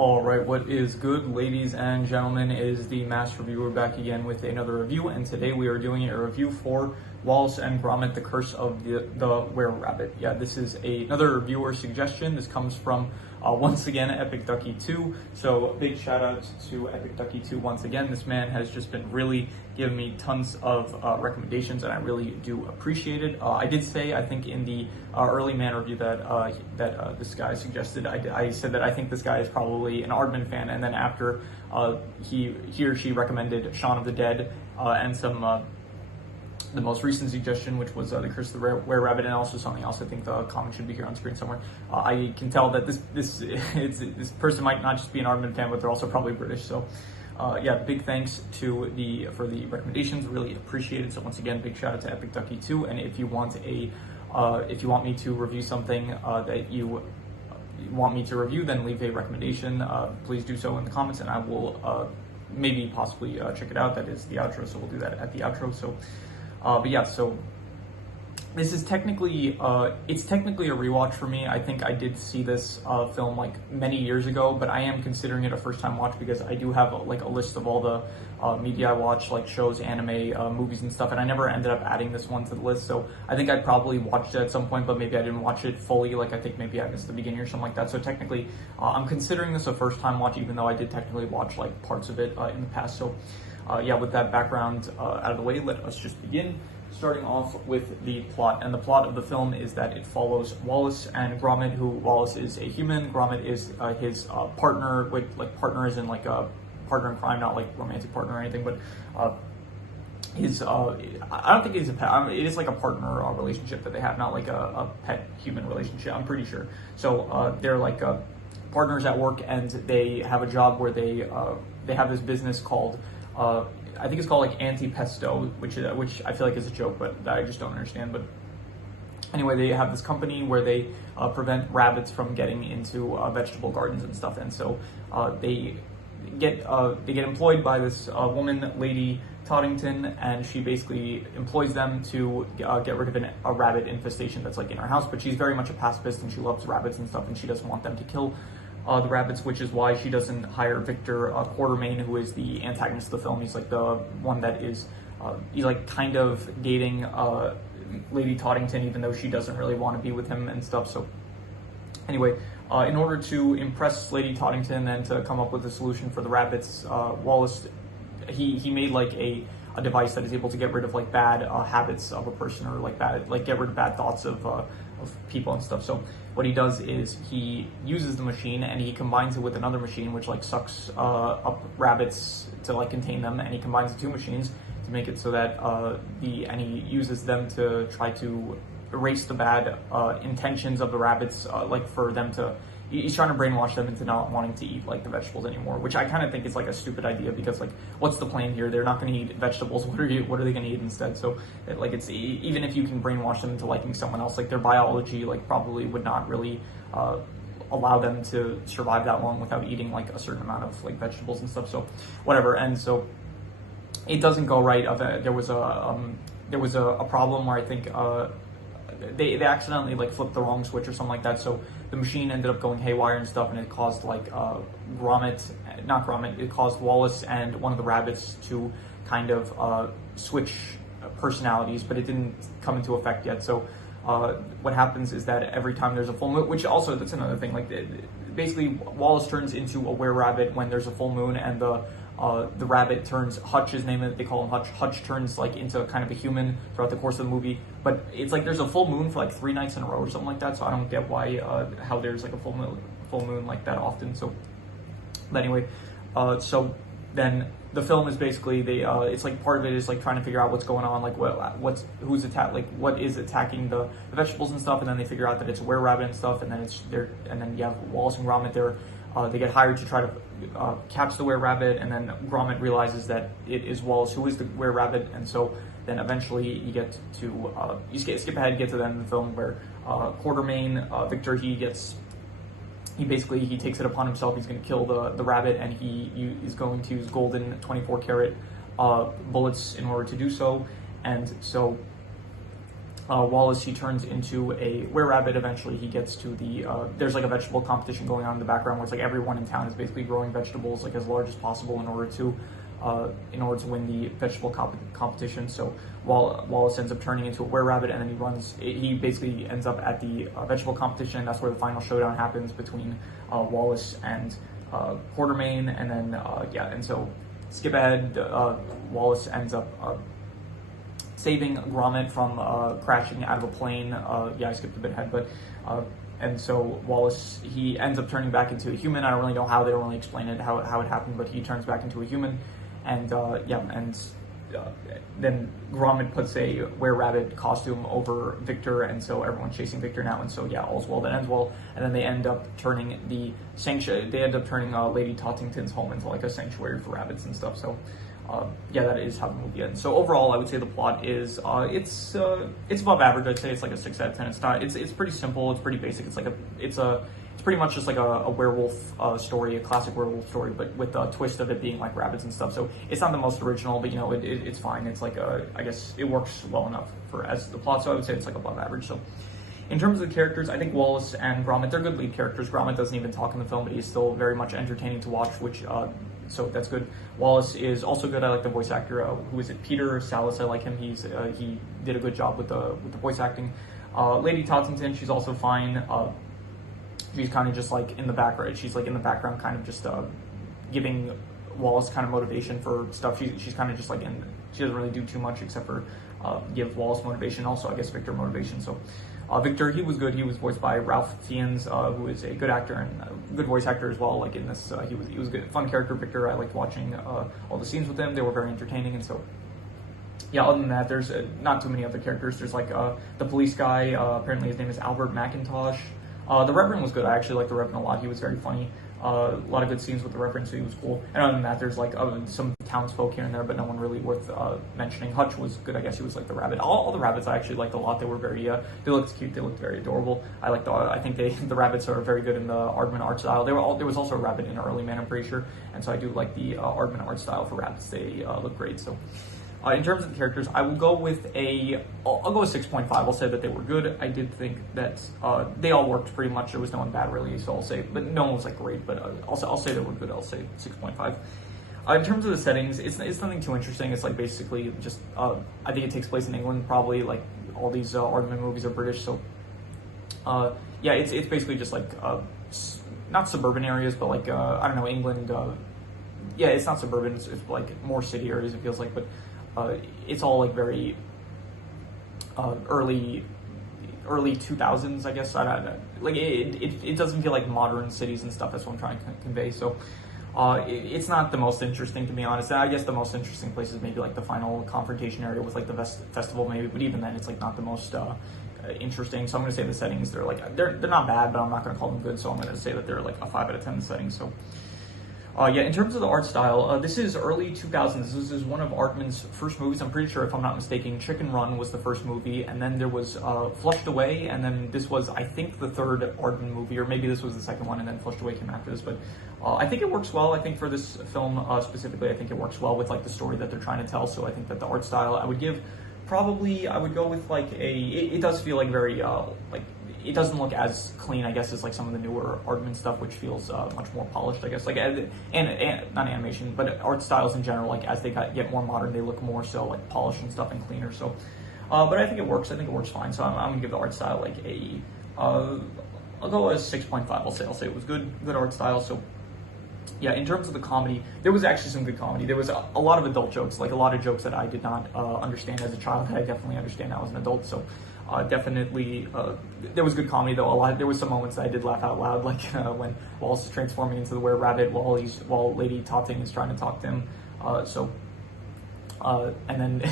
All right, what is good, ladies and gentlemen, is the Master Reviewer back again with another review, and today we are doing a review for Wallace and Gromit, The Curse of the Were-Rabbit. Yeah, this is another reviewer suggestion. This comes from, once again, Epic Ducky 2. So big shout out to Epic Ducky 2 once again. This man has just been really giving me tons of recommendations, and I really do appreciate it. I did say, I think in the early man review that this guy suggested, I said that I think this guy is probably an Aardman fan, and then after he or she recommended Shaun of the Dead and some the most recent suggestion, which was The Curse of the Were-Rabbit, and also something else. I think the comic should be here on screen somewhere. I can tell that this person might not just be an Aardman fan, but they're also probably British. So yeah, big thanks for the recommendations. Really appreciate it. So once again, big shout out to Epic Ducky 2. And if you want me to review something that you want me to review, then leave a recommendation. Please do so in the comments, and I will maybe possibly check it out. That is the outro, so we'll do that at the outro. So. But yeah, so this is technically, it's technically a rewatch for me. I think I did see this film like many years ago, but I am considering it a first time watch because I do have like a list of all the media I watch, like shows, anime, movies and stuff, and I never ended up adding this one to the list. So I think I'd probably watched it at some point, but maybe I didn't watch it fully. Like I think maybe I missed the beginning or something like that. So technically, I'm considering this a first time watch, even though I did technically watch like parts of it in the past. So yeah, with that background out of the way, let us just begin. Starting off with the plot, and the plot of the film is that it follows Wallace and Gromit, who Wallace is a human, Gromit is his partner, with like partner as in like a partner in crime, not like romantic partner or anything, but his I don't think he's a pet. It is like a partner relationship that they have, not like a pet human relationship, I'm pretty sure. So they're like partners at work, and they have a job where they have this business called I think it's called like anti-pesto, which I feel like is a joke, but that I just don't understand. But anyway, they have this company where they prevent rabbits from getting into vegetable gardens and stuff, and so they get employed by this woman, Lady Toddington, and she basically employs them to get rid of a rabbit infestation that's like in her house. But she's very much a pacifist, and she loves rabbits and stuff, and she doesn't want them to kill the rabbits, which is why she doesn't hire Victor Quartermain, who is the antagonist of the film. He's like the one that is, he's like kind of dating Lady Toddington, even though she doesn't really want to be with him and stuff. So anyway, in order to impress Lady Toddington and to come up with a solution for the rabbits, Wallace, he made like a device that is able to get rid of like bad habits of a person, or like get rid of bad thoughts of people and stuff. So what he does is he uses the machine and he combines it with another machine which like sucks up rabbits to like contain them, and he combines the two machines to make it so that and he uses them to try to erase the bad intentions of the rabbits, like for them to, he's trying to brainwash them into not wanting to eat like the vegetables anymore, which I kind of think is like a stupid idea, because like what's the plan here? They're not going to eat vegetables. What are they going to eat instead? So like it's, even if you can brainwash them into liking someone else, like their biology like probably would not really allow them to survive that long without eating like a certain amount of like vegetables and stuff. So whatever. And so it doesn't go right. There was a problem where I think they accidentally like flipped the wrong switch or something like that, so the machine ended up going haywire and stuff, and it caused like it caused Wallace and one of the rabbits to kind of switch personalities, but it didn't come into effect yet. So what happens is that every time there's a full moon, which also, that's another thing, like basically Wallace turns into a were-rabbit when there's a full moon, and the rabbit turns, Hutch, his name, they call him Hutch. Hutch turns like into kind of a human throughout the course of the movie, but it's like there's a full moon for like 3 nights in a row or something like that. So I don't get why how there's like a full moon like that often. So, but anyway, so then the film is basically it's like part of it is like trying to figure out what's going on, like what is attacking the vegetables and stuff, and then they figure out that it's a were-rabbit and stuff, and then you have Wallace and Gromit there. They get hired to try to catch the were-rabbit, and then Gromit realizes that it is Wallace who is the were-rabbit, and so then eventually you get to skip ahead, get to the end of the film where Quartermain, Victor, he takes it upon himself. He's going to kill the rabbit, and he is going to use golden 24 karat bullets in order to do so. And so Wallace, he turns into a were-rabbit. Eventually he gets to the, there's like a vegetable competition going on in the background where it's like everyone in town is basically growing vegetables like as large as possible in order to win the vegetable competition. So Wallace ends up turning into a were-rabbit, and then he basically ends up at the vegetable competition. That's where the final showdown happens between Wallace and Quartermain, and then, and so skip ahead, Wallace ends up saving Gromit from crashing out of a plane. I skipped a bit ahead, but and so Wallace, he ends up turning back into a human. I don't really know how, they don't really explain it, how it happened, but he turns back into a human, and then Gromit puts a were-rabbit costume over Victor, and so everyone's chasing Victor now, and so all's well that ends well. And then they end up turning Lady Tottington's home into like a sanctuary for rabbits and stuff. So that is how the movie ends. So overall, I would say the plot is it's above average. I'd say it's like a 6 out of 10. It's pretty simple. It's pretty basic. It's pretty much just like a werewolf story, a classic werewolf story, but with a twist of it being like rabbits and stuff. So it's not the most original, but it's fine. It's like I guess it works well enough as the plot. So I would say it's like above average. So in terms of the characters, I think Wallace and Gromit, they're good lead characters. Gromit doesn't even talk in the film, but he's still very much entertaining to watch, so that's good. Wallace is also good. I like the voice actor. Who is it? Peter Salas. I like him. He did a good job with the voice acting. Lady Tottington, she's also fine. She's kind of just like in the background. She's like in the background, kind of just giving Wallace kind of motivation for stuff. She's kind of just like she doesn't really do too much except for give Wallace motivation. Also, I guess Victor motivation. So Victor, he was good. He was voiced by Ralph Fiennes, who is a good actor and a good voice actor as well. Like in this, he was a good, fun character. Victor, I liked watching all the scenes with him. They were very entertaining, and so. Other than that, there's not too many other characters. There's like the police guy. Apparently, his name is Albert McIntosh. The Reverend was good. I actually liked the Reverend a lot. He was very funny. A lot of good scenes with the Reverend, so he was cool. And other than that, there's like some townsfolk here and there, but no one really worth mentioning. Hutch was good. I guess he was like the rabbit. All the rabbits I actually liked a lot. They were very, they looked cute. They looked very adorable. I think the rabbits are very good in the Aardman art style. There was also a rabbit in Early Man, I'm pretty sure. And so I do like the Aardman art style for rabbits. They look great. So. In terms of the characters, I will go with I'll go with 6.5. I'll say that they were good. I did think that they all worked pretty much. There was no one bad really, so I'll say, but no one was like great, but I'll say they were good. I'll say 6.5. In terms of the settings, it's nothing too interesting. It's like basically just, I think it takes place in England, probably. Like all these Aardman movies are British, so it's basically just like, not suburban areas, but like, I don't know, England, it's not suburban, it's like more city areas, it feels like, but it's all like very early 2000s, I guess. I don't know. Like it doesn't feel like modern cities and stuff. That's what I'm trying to convey. So it's not the most interesting, to be honest. I guess the most interesting place is maybe like the final confrontation area with like the festival, maybe. But even then, it's like not the most interesting. So I'm going to say the settings, they're not bad, but I'm not going to call them good. So I'm going to say that they're like a 5 out of 10 settings. So. In terms of the art style, this is early 2000s. This is one of Aardman's first movies. I'm pretty sure, if I'm not mistaken, Chicken Run was the first movie, and then there was Flushed Away, and then this was, I think, the third Aardman movie, or maybe this was the second one, and then Flushed Away came after this. But I think it works well. I think for this film specifically, I think it works well with like the story that they're trying to tell. So I think that the art style, I would go with like it does feel like very it doesn't look as clean, I guess, as like some of the newer Aardman stuff, which feels much more polished, I guess. Like, and not animation, but art styles in general. Like as they get more modern, they look more so like polished and stuff and cleaner. So, but I think it works. I think it works fine. So I'm gonna give the art style like I'll go as 6.5. I'll say it was good art style. So. In terms of the comedy, there was actually some good comedy. There was a lot of adult jokes, like a lot of jokes that I did not understand as a child that I definitely understand now as an adult. So definitely, there was good comedy though. There was some moments that I did laugh out loud, like when Wallace is transforming into the were-rabbit while Lady Totting is trying to talk to him. And then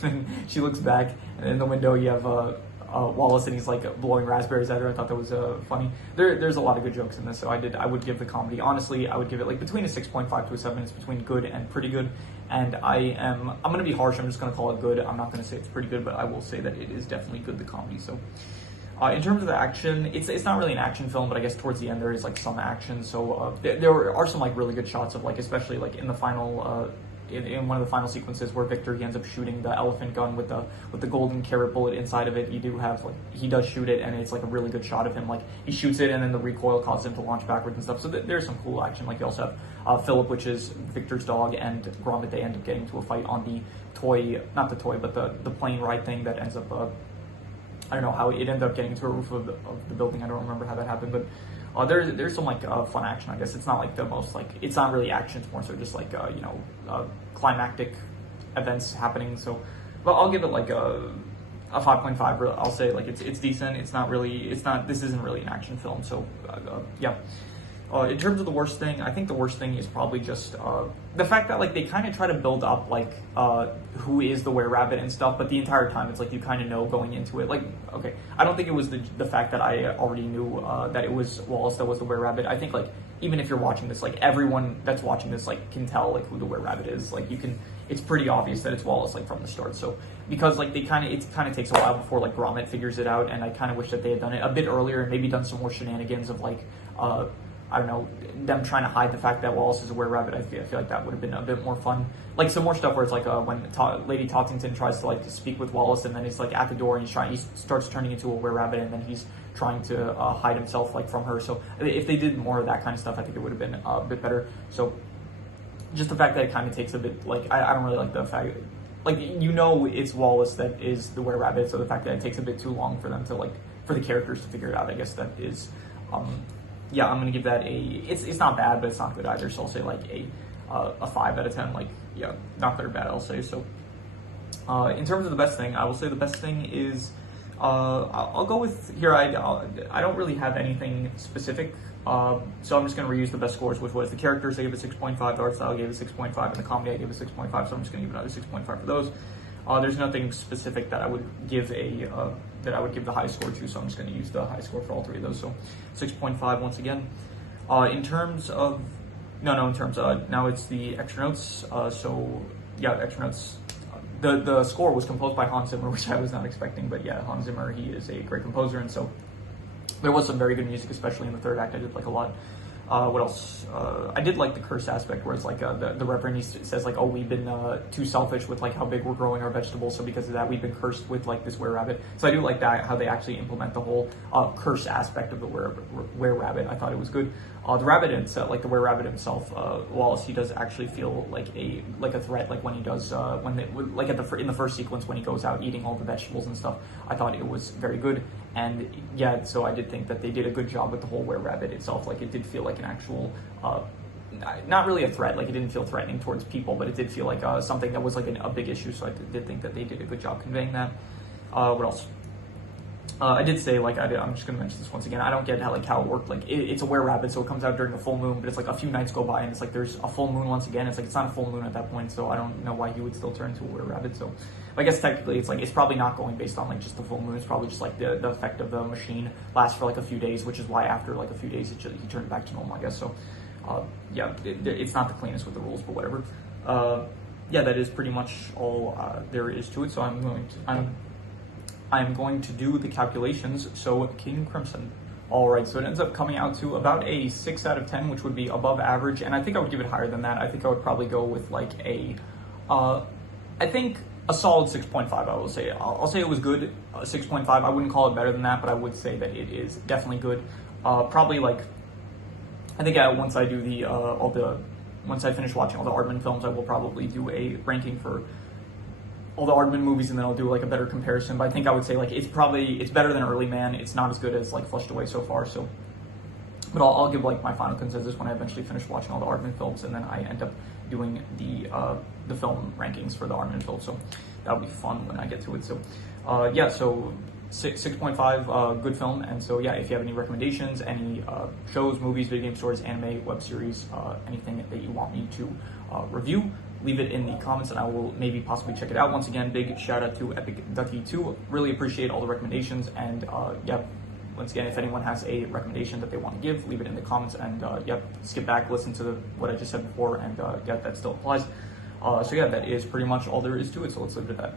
then she looks back, and in the window you have Wallace, and he's like blowing raspberries at her. I thought that was funny. There's a lot of good jokes in this, so I would give the comedy, honestly, I would give it like between a 6.5 to a 7. It's between good and pretty good, and I'm gonna be harsh. I'm just gonna call it good. I'm not gonna say it's pretty good, but I will say that it is definitely good, the comedy. So in terms of the action, it's not really an action film, but I guess towards the end there is like some action. So there are some like really good shots of like, especially like in the final in one of the final sequences where Victor, he ends up shooting the elephant gun with the golden carrot bullet inside of it. You do have, like, he does shoot it, and it's like a really good shot of him. Like, he shoots it, and then the recoil causes him to launch backwards and stuff. So there's some cool action. Like, you also have Philip, which is Victor's dog, and Gromit. They end up getting to a fight on the toy, not the toy, but the plane ride thing that ends up. I don't know how it ended up getting to a roof of the building. I don't remember how that happened, but there's some like fun action. I guess it's not like the most, like, it's not really action. It's more so just like climactic events happening. So, but I'll give it like a 5.5. I'll say like it's decent. This isn't really an action film. So yeah. In terms of the worst thing, I think the worst thing is probably just the fact that, like, they kind of try to build up, like, who is the were-rabbit and stuff, but the entire time it's like you kind of know going into it. Like, okay, I don't think it was the fact that I already knew that it was Wallace that was the were-rabbit. I think, like, even if you're watching this, like, everyone that's watching this, like, can tell, like, who the were-rabbit is. Like, it's pretty obvious that it's Wallace, like, from the start. So, because, like, it kind of takes a while before, like, Gromit figures it out, and I kind of wish that they had done it a bit earlier and maybe done some more shenanigans of, like, I don't know, them trying to hide the fact that Wallace is a were-rabbit. I feel like that would have been a bit more fun. Like, some more stuff where it's like when Lady Tottington tries to, like, to speak with Wallace, and then he's like at the door and he starts turning into a were-rabbit, and then he's trying to hide himself, like, from her. So if they did more of that kind of stuff, I think it would have been a bit better. So just the fact that it kind of takes a bit, like, I don't really like the fact, like, it's Wallace that is the were-rabbit, so the fact that it takes a bit too long for them to, like, for the characters to figure it out, I guess that is yeah, I'm gonna give that it's not bad, but it's not good either. So I'll say like a 5 out of 10. Like, yeah, not good or bad, I'll say. So in terms of the best thing, I will say the best thing is I'll go with here. I don't really have anything specific. So I'm just gonna reuse the best scores, which was the characters. I gave it 6.5. The art style I gave it 6.5, and the comedy I gave it 6.5. So I'm just gonna give another 6.5 for those. There's nothing specific that I would give the high score to, so I'm just going to use the high score for all three of those. So 6.5 once again. In terms of now it's the extra notes. So yeah, extra notes. The score was composed by Hans Zimmer, which I was not expecting, but yeah, Hans Zimmer, he is a great composer, and so there was some very good music, especially in the third act. I did like a lot. What else? I did like the curse aspect, where it's like the Reverend, he says like, oh, we've been too selfish with like how big we're growing our vegetables, so because of that we've been cursed with like this were-rabbit. So I do like that, how they actually implement the whole curse aspect of the were-rabbit. I thought it was good. The rabbit itself, like the were-rabbit himself, Wallace, he does actually feel like a threat, like when he does like in the first sequence when he goes out eating all the vegetables and stuff. I thought it was very good. And yeah, so I did think that they did a good job with the whole were-rabbit itself. Like, it did feel like an actual, not really a threat. Like, it didn't feel threatening towards people, but it did feel like something that was like a big issue. So I did think that they did a good job conveying that. What else? I did say, like, I'm just going to mention this once again. I don't get how it worked. Like, it's a were-rabbit, so it comes out during the full moon, but it's like a few nights go by, and it's like there's a full moon once again. It's like it's not a full moon at that point, so I don't know why he would still turn into a were-rabbit. So I guess technically it's like it's probably not going based on like just the full moon. It's probably just like the effect of the machine lasts for like a few days, which is why after like a few days he turned back to normal, I guess. So yeah, it's not the cleanest with the rules, but whatever. Yeah, that is pretty much all there is to it. So I'm going to do the calculations. So King Crimson. All right, so it ends up coming out to about a 6 out of 10, which would be above average, and I think I would give it higher than that. I think I would probably go with like I think a solid 6.5. I will say. I'll say it was good. 6.5. I wouldn't call it better than that, but I would say that it is definitely good. Probably like, I think once I do once I finish watching all the Aardman films, I will probably do a ranking for all the Aardman movies, and then I'll do like a better comparison. But I think I would say like it's better than Early Man. It's not as good as like Flushed Away so far. So, but I'll give like my final consensus when I eventually finish watching all the Aardman films, and then I end up doing the film rankings for the Aardman films. So that'll be fun when I get to it. So yeah, so 6.5, good film. And so yeah, if you have any recommendations, any shows, movies, video game stores, anime, web series, anything that you want me to review, leave it in the comments and I will maybe possibly check it out. Once again, big shout out to Epic Ducky 2. Really appreciate all the recommendations, and yeah, once again, if anyone has a recommendation that they want to give, leave it in the comments, and yep, skip back, listen to what I just said before, and yeah, that still applies. So yeah, that is pretty much all there is to it, so let's leave it at that.